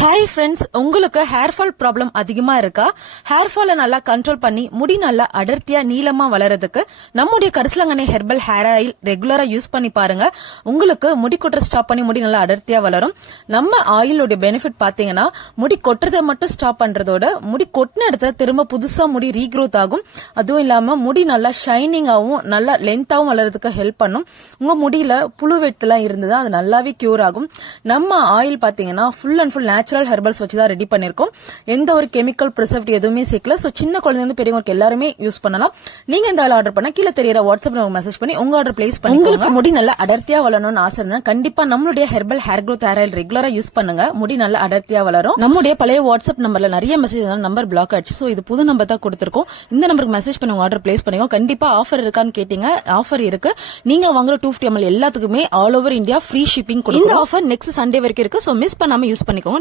Hi friends, உங்களுக்கு hair fall problem அதிகமா இருக்கா? ஹேர் ஃபாலை நல்லா கண்ட்ரோல் பண்ணி முடி நல்லா அடர்த்தியா நீளமா வளர்றதுக்கு நம்முடைய கரிசலாங்கண்ணி ஹெர்பல் ஹேர் ஆயில் ரெகுலரா யூஸ் பண்ணி பாருங்க. உங்களுக்கு முடி கொட்டுற ஸ்டாப் பண்ணி முடி நல்லா அடர்த்தியா வளரும். நம்ம ஆயிலோட பெனிஃபிட் பாத்தீங்கன்னா முடி கொட்டுறதை மட்டும் ஸ்டாப் பண்றதோட முடி கொட்டின இடத்துல திரும்ப புதுசா முடி ரீக்ரோத் ஆகும். அதுவும் இல்லாம முடி நல்லா ஷைனிங்காவும் நல்லா லென்த்தாவும் வளர்றதுக்கு ஹெல்ப் பண்ணும். உங்க முடியில புழு வெட்டுலாம் இருந்ததா அது நல்லாவே கியூர் ஆகும். நம்ம ஆயில் பாத்தீங்கன்னா full and full natural herbals வச்சு தான் ரெடி பண்ணிருக்கோம். எந்த ஒரு கெமிக்கல் ப்ரிசர்வேட்டிவ் எதுவுமே சேர்க்கல. சோ சின்ன குழந்தைங்க பெரியவங்களுக்கு எல்லாருமே யூஸ் பண்ணலாம். நீங்க இந்த ஆயில் ஆர்டர் பண்ண கீழே தெரியற வாட்ஸ்அப்ல மெசேஜ் பண்ணி உங்க ஆர்டர் பிளேஸ் பண்ணி உங்களுக்கு முடி நல்லா அடர்த்தியா வளரணும்னு ஆசை இருந்தா கண்டிப்பா நம்மளுடைய herbal hair growth hair oil ரெகுலரா யூஸ் பண்ணுங்க. முடி நல்லா அடர்த்தியா வளரும். நம்முடைய பழைய வாட்ஸ்அப் நம்பர்ல நிறைய மெசேஜ் நம்பர் பிளாக் ஆயிடுச்சு. சோ இது புது நம்பர் தான் கொடுத்திருக்கோம். இந்த நம்பருக்கு மெசேஜ் பண்ணி உங்க ஆர்டர் பிளேஸ் பண்ணிக்கோ. கண்டிப்பா ஆஃபர் இருக்கான்னு கேட்டீங்க. ஆஃபர் இருக்கு. நீங்க வாங்குற 250 ml எல்லாத்துக்குமே all over India free shipping கொடுக்கும். இந்த ஆஃபர் நெக்ஸ்ட் சண்டே வரைக்கும் இருக்கு. சோ மிஸ் பண்ணாம யூஸ் பண்ணிக்கோங்க.